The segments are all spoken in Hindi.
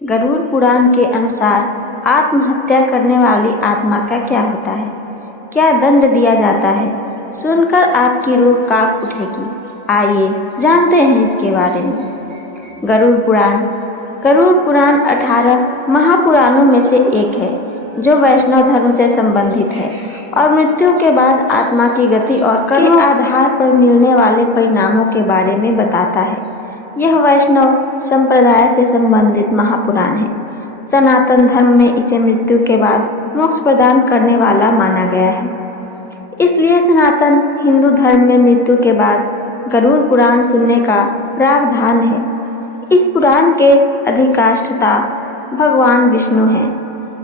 गरुड़ पुराण के अनुसार आत्महत्या करने वाली आत्मा का क्या होता है, क्या दंड दिया जाता है, सुनकर आपकी रूह कांप उठेगी। आइए जानते हैं इसके बारे में। गरुड़ पुराण 18 महापुराणों में से एक है जो वैष्णव धर्म से संबंधित है और मृत्यु के बाद आत्मा की गति और कर्म के आधार पर मिलने वाले परिणामों के बारे में बताता है। यह वैष्णव संप्रदाय से संबंधित महापुराण है। सनातन धर्म में इसे मृत्यु के बाद मोक्ष प्रदान करने वाला माना गया है। इसलिए सनातन हिंदू धर्म में मृत्यु के बाद गरुड़ पुराण सुनने का प्रावधान है। इस पुराण के अधिष्ठाता भगवान विष्णु हैं।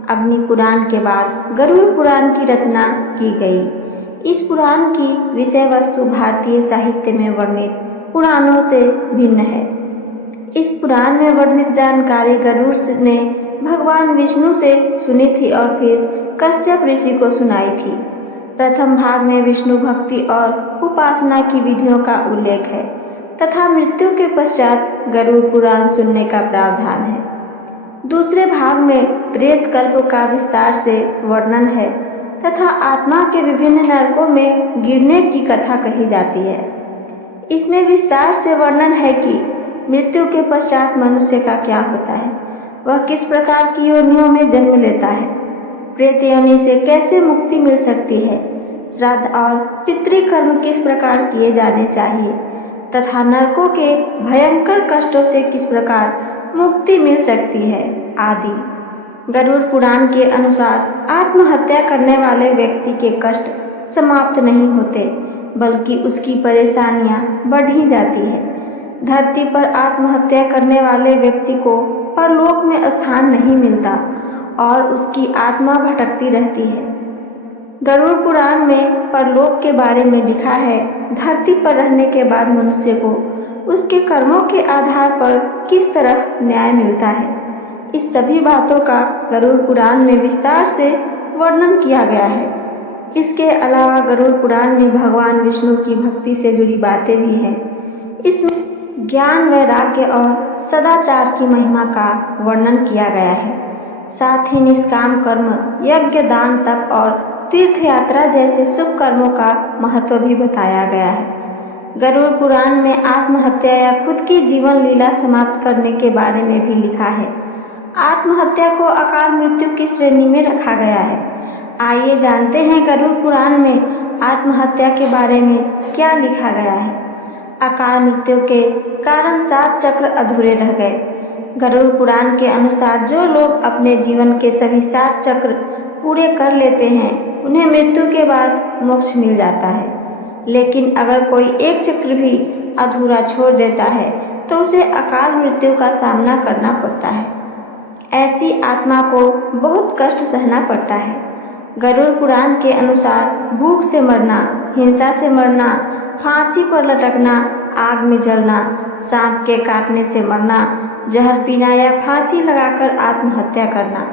अग्नि पुराण के बाद गरुड़ पुराण की रचना की गई। इस पुराण की विषय वस्तु भारतीय साहित्य में वर्णित पुराणों से भिन्न है। इस पुराण में वर्णित जानकारी गरुड़ ने भगवान विष्णु से सुनी थी और फिर कश्यप ऋषि को सुनाई थी। प्रथम भाग में विष्णु भक्ति और उपासना की विधियों का उल्लेख है तथा मृत्यु के पश्चात गरुड़ पुराण सुनने का प्रावधान है। दूसरे भाग में प्रेत कल्प का विस्तार से वर्णन है तथा आत्मा के विभिन्न नरकों में गिरने की कथा कही जाती है। इसमें विस्तार से वर्णन है कि मृत्यु के पश्चात मनुष्य का क्या होता है, वह किस प्रकार की योनियों में जन्म लेता है, प्रेत योनि से कैसे मुक्ति मिल सकती है, श्राद्ध और पितृकर्म किस प्रकार किए जाने चाहिए तथा नरकों के भयंकर कष्टों से किस प्रकार मुक्ति मिल सकती है आदि। गरुड़ पुराण के अनुसार आत्महत्या करने वाले व्यक्ति के कष्ट समाप्त नहीं होते बल्कि उसकी परेशानियां बढ़ ही जाती है। धरती पर आत्महत्या करने वाले व्यक्ति को परलोक में स्थान नहीं मिलता और उसकी आत्मा भटकती रहती है। गरुड़ पुराण में परलोक के बारे में लिखा है, धरती पर रहने के बाद मनुष्य को उसके कर्मों के आधार पर किस तरह न्याय मिलता है। इस सभी बातों का गरुड़ पुराण में विस्तार से वर्णन किया गया है। इसके अलावा गरुड़ पुराण में भगवान विष्णु की भक्ति से जुड़ी बातें भी हैं। इसमें ज्ञान, वैराग्य और सदाचार की महिमा का वर्णन किया गया है। साथ ही निष्काम कर्म, यज्ञ, दान, तप और तीर्थ यात्रा जैसे शुभ कर्मों का महत्व भी बताया गया है। गरुड़ पुराण में आत्महत्या या खुद की जीवन लीला समाप्त करने के बारे में भी लिखा है। आत्महत्या को अकाल मृत्यु की श्रेणी में रखा गया है। आइए जानते हैं गरुड़ पुराण में आत्महत्या के बारे में क्या लिखा गया है। अकाल मृत्यु के कारण 7 चक्र अधूरे रह गए। गरुड़ पुराण के अनुसार जो लोग अपने जीवन के सभी 7 चक्र पूरे कर लेते हैं उन्हें मृत्यु के बाद मोक्ष मिल जाता है। लेकिन अगर कोई एक चक्र भी अधूरा छोड़ देता है तो उसे अकाल मृत्यु का सामना करना पड़ता है। ऐसी आत्मा को बहुत कष्ट सहना पड़ता है। गरुड़ पुराण के अनुसार भूख से मरना, हिंसा से मरना, फांसी पर लटकना, आग में जलना, सांप के काटने से मरना, जहर पीना या फांसी लगाकर आत्महत्या करना,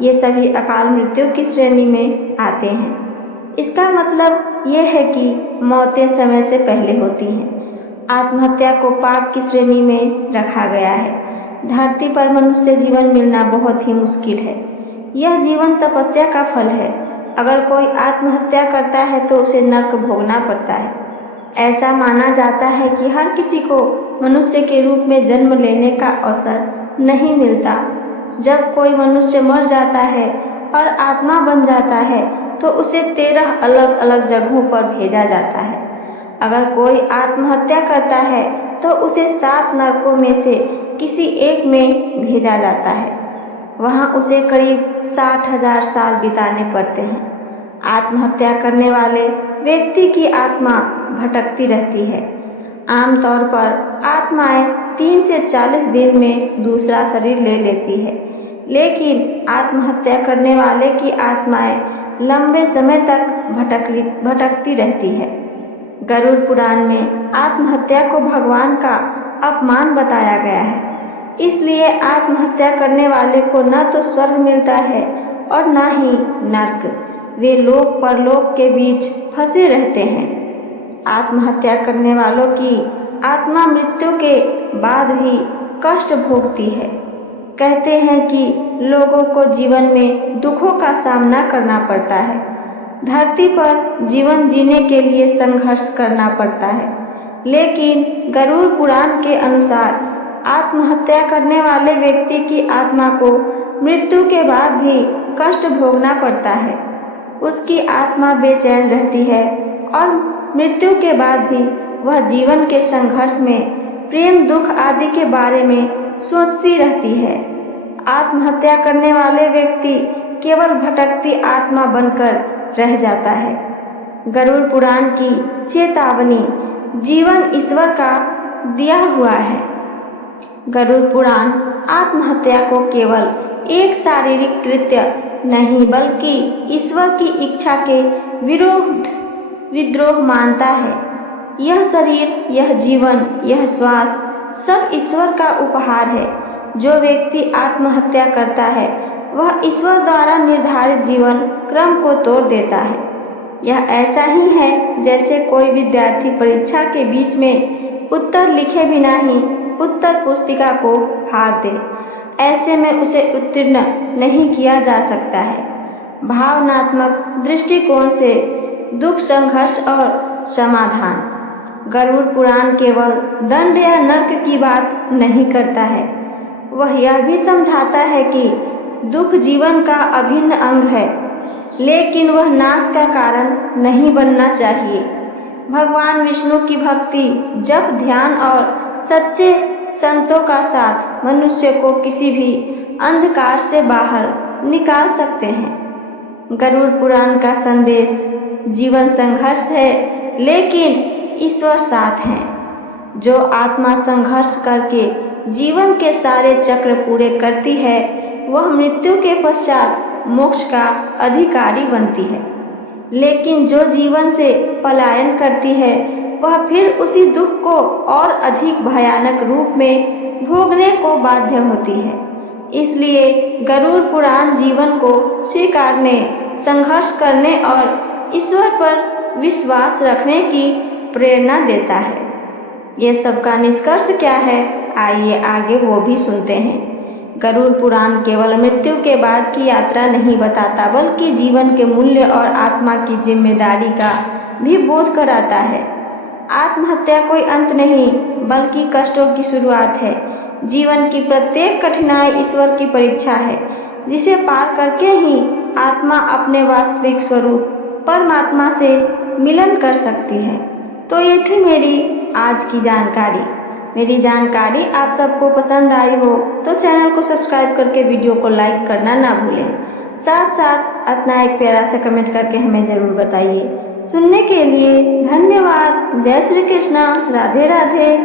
ये सभी अकाल मृत्यु की श्रेणी में आते हैं। इसका मतलब ये है कि मौतें समय से पहले होती हैं। आत्महत्या को पाप की श्रेणी में रखा गया है। धरती पर मनुष्य जीवन मिलना बहुत ही मुश्किल है। यह जीवन तपस्या का फल है। अगर कोई आत्महत्या करता है तो उसे नरक भोगना पड़ता है। ऐसा माना जाता है कि हर किसी को मनुष्य के रूप में जन्म लेने का अवसर नहीं मिलता। जब कोई मनुष्य मर जाता है और आत्मा बन जाता है तो उसे 13 अलग अलग जगहों पर भेजा जाता है। अगर कोई आत्महत्या करता है तो उसे 7 नरकों में से किसी एक में भेजा जाता है। वहाँ उसे करीब 60,000 साल बिताने पड़ते हैं। आत्महत्या करने वाले व्यक्ति की आत्मा भटकती रहती है। आमतौर पर आत्माएं 30 से 40 दिन में दूसरा शरीर ले लेती है, लेकिन आत्महत्या करने वाले की आत्माएं लंबे समय तक भटकती रहती है। गरुड़ पुराण में आत्महत्या को भगवान का अपमान बताया गया है। इसलिए आत्महत्या करने वाले को न तो स्वर्ग मिलता है और न ही नर्क। वे लोक परलोक के बीच फंसे रहते हैं। आत्महत्या करने वालों की आत्मा मृत्यु के बाद भी कष्ट भोगती है। कहते हैं कि लोगों को जीवन में दुखों का सामना करना पड़ता है। धरती पर जीवन जीने के लिए संघर्ष करना पड़ता है, लेकिन गरुड़ पुराण के अनुसार आत्महत्या करने वाले व्यक्ति की आत्मा को मृत्यु के बाद भी कष्ट भोगना पड़ता है। उसकी आत्मा बेचैन रहती है और मृत्यु के बाद भी वह जीवन के संघर्ष में प्रेम, दुख आदि के बारे में सोचती रहती है। आत्महत्या करने वाले व्यक्ति केवल भटकती आत्मा बनकर रह जाता है। गरुड़ पुराण की चेतावनी जीवन ईश्वर का दिया हुआ है। गरुड़ पुराण आत्महत्या को केवल एक शारीरिक कृत्य नहीं बल्कि ईश्वर की इच्छा के विद्रोह मानता है। यह शरीर, यह जीवन, यह श्वास सब ईश्वर का उपहार है। जो व्यक्ति आत्महत्या करता है वह ईश्वर द्वारा निर्धारित जीवन क्रम को तोड़ देता है। यह ऐसा ही है जैसे कोई विद्यार्थी परीक्षा के बीच में उत्तर लिखे बिना ही उत्तर पुस्तिका को फाड़ दे। ऐसे में उसे उत्तीर्ण नहीं किया जा सकता है। भावनात्मक दृष्टिकोण से दुख, संघर्ष और समाधान। गरुड़ पुराण केवल दंड या नरक की बात नहीं करता है, वह यह भी समझाता है कि दुख जीवन का अभिन्न अंग है, लेकिन वह नाश का कारण नहीं बनना चाहिए। भगवान विष्णु की भक्ति, जप, ध्यान और सच्चे संतों का साथ मनुष्य को किसी भी अंधकार से बाहर निकाल सकते हैं। गरुड़ पुराण का संदेश जीवन संघर्ष है, लेकिन ईश्वर साथ है। जो आत्मा संघर्ष करके जीवन के सारे चक्र पूरे करती है वह मृत्यु के पश्चात मोक्ष का अधिकारी बनती है, लेकिन जो जीवन से पलायन करती है वह फिर उसी दुख को और अधिक भयानक रूप में भोगने को बाध्य होती है। इसलिए गरुड़ पुराण जीवन को स्वीकारने, संघर्ष करने और ईश्वर पर विश्वास रखने की प्रेरणा देता है। ये सब का निष्कर्ष क्या है, आइए आगे वो भी सुनते हैं। गरुड़ पुराण केवल मृत्यु के बाद की यात्रा नहीं बताता, बल्कि जीवन के मूल्य और आत्मा की जिम्मेदारी का भी बोध कराता है। आत्महत्या कोई अंत नहीं बल्कि कष्टों की शुरुआत है। जीवन की प्रत्येक कठिनाई ईश्वर की परीक्षा है, जिसे पार करके ही आत्मा अपने वास्तविक स्वरूप परमात्मा से मिलन कर सकती है। तो ये थी मेरी आज की जानकारी। मेरी जानकारी आप सबको पसंद आई हो तो चैनल को सब्सक्राइब करके वीडियो को लाइक करना ना भूलें। साथ साथ अपना एक प्यारा सा कमेंट करके हमें ज़रूर बताइए। सुनने के लिए धन्यवाद। जय श्री कृष्णा। राधे राधे।